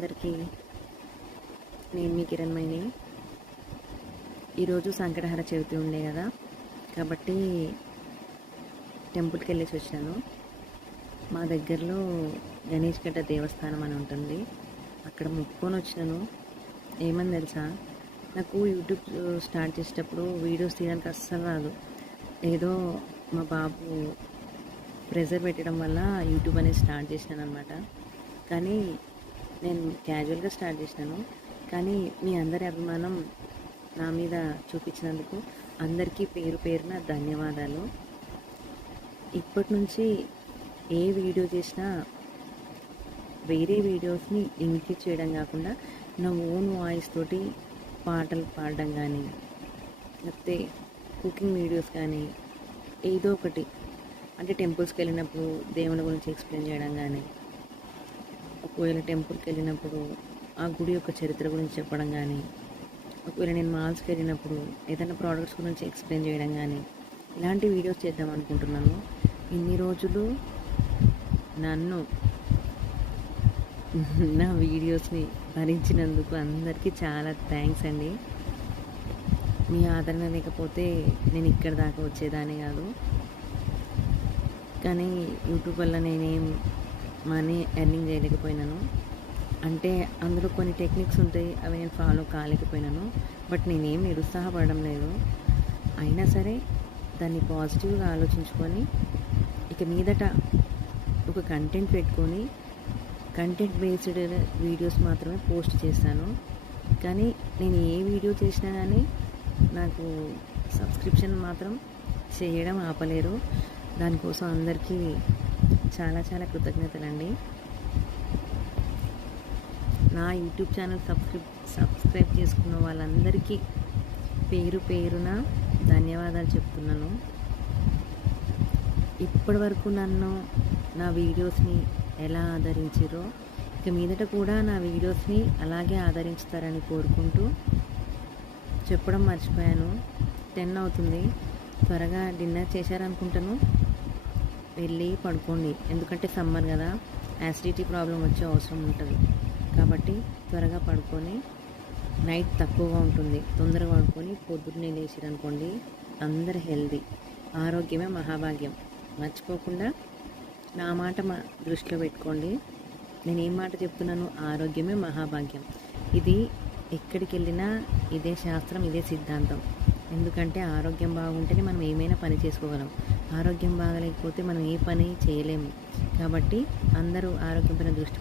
అందరికీ. నేను మీ కిరణ్మయిని. ఈరోజు సంకటహర చవితి ఉండే కదా, కాబట్టి టెంపుల్కి వెళ్ళేసి వచ్చాను. మా దగ్గరలో గణేష్ గడ్డ దేవస్థానం అని ఉంటుంది, అక్కడ మొక్కుకొని వచ్చినాను. ఏమని తెలుసా, నాకు యూట్యూబ్ స్టార్ట్ చేసేటప్పుడు వీడియోస్ తీయడానికి అస్సలు రాదు. ఏదో మా బాబు ప్రెజర్ పెట్టడం వల్ల యూట్యూబ్ అనేది స్టార్ట్ చేసినాను అనమాట. కానీ నేను క్యాజువల్గా స్టార్ట్ చేసినాను. కానీ మీ అందరి అభిమానం నా మీద చూపించినందుకు అందరికీ పేరు పేరున ధన్యవాదాలు. ఇప్పటి నుంచి ఏ వీడియో చేసినా వేరే వీడియోస్ని ఇమిటేట్ చేయడం కాకుండా నా ఓన్ వాయిస్ తోటి పాటలు పాడడం కానీ, లేకపోతే కుకింగ్ వీడియోస్ కానీ, ఏదో ఒకటి అంటే టెంపుల్స్కి వెళ్ళినప్పుడు దేవుని గురించి ఎక్స్ప్లెయిన్ చేయడం కానీ, ఒకవేళ టెంపుల్కి వెళ్ళినప్పుడు ఆ గుడి యొక్క చరిత్ర గురించి చెప్పడం కానీ, ఒకవేళ నేను మాల్స్కి వెళ్ళినప్పుడు ఏదైనా ప్రోడక్ట్స్ గురించి ఎక్స్ప్లెయిన్ చేయడం కానీ, ఇలాంటి వీడియోస్ చేద్దాం అనుకుంటున్నాను. ఇన్ని రోజులు నన్ను నా వీడియోస్ని భరించినందుకు అందరికీ చాలా థ్యాంక్స్ అండి. మీ ఆదరణ లేకపోతే నేను ఇక్కడ దాకా వచ్చేదాన్ని కాదు. కానీ యూట్యూబ్ వల్ల నేనేం మనీ ఎర్నింగ్ చేయలేకపోయినాను. అంటే అందులో కొన్ని టెక్నిక్స్ ఉంటాయి, అవి నేను ఫాలో కాలేకపోయినాను. బట్ నేనేం నిరుత్సాహపడడం లేదు. అయినా సరే దాన్ని పాజిటివ్గా ఆలోచించుకొని ఇక మీదట ఒక కంటెంట్ పెట్టుకొని కంటెంట్ బేస్డ్ వీడియోస్ మాత్రమే పోస్ట్ చేస్తాను. కానీ నేను ఏ వీడియో చేసినా కానీ నాకు సబ్స్క్రిప్షన్ మాత్రం చేయడం ఆపలేరు. దానికోసం అందరికీ చాలా చాలా కృతజ్ఞతలండి. నా యూట్యూబ్ ఛానల్ సబ్స్క్రైబ్ చేసుకున్న వాళ్ళందరికీ పేరు పేరున ధన్యవాదాలు చెప్తున్నాను. ఇప్పటి వరకు నన్ను నా వీడియోస్ని ఎలా ఆదరించారో ఇక మీదట కూడా నా వీడియోస్ని అలాగే ఆదరించుతారని కోరుకుంటూ చెప్పడం మర్చిపోయాను. 10 అవుతుంది. త్వరగా డిన్నర్ చేశారనుకుంటాను. వెళ్ళి పడుకోండి, ఎందుకంటే సమ్మర్ కదా, యాసిడిటీ ప్రాబ్లం వచ్చే అవసరం ఉంటుంది. కాబట్టి త్వరగా పడుకొని, నైట్ తక్కువగా ఉంటుంది, తొందరగా పడుకొని పొద్దున్నే లేచిరనుకోండి అందరు హెల్దీ. ఆరోగ్యమే మహాభాగ్యం. మర్చిపోకుండా నా మాట దృష్టిలో పెట్టుకోండి. నేను ఏం మాట చెప్తున్నాను, ఆరోగ్యమే మహాభాగ్యం. ఇది ఎక్కడికి వెళ్ళినా ఇదే శాస్త్రం, ఇదే సిద్ధాంతం. ఎందుకంటే ఆరోగ్యం బాగుంటేనే మనం ఏమైనా పని చేసుకోగలం. ఆరోగ్యం బాగలేకపోతే మనం ఏ పని చేయలేము. కాబట్టి అందరూ ఆరోగ్యం పైన దృష్టి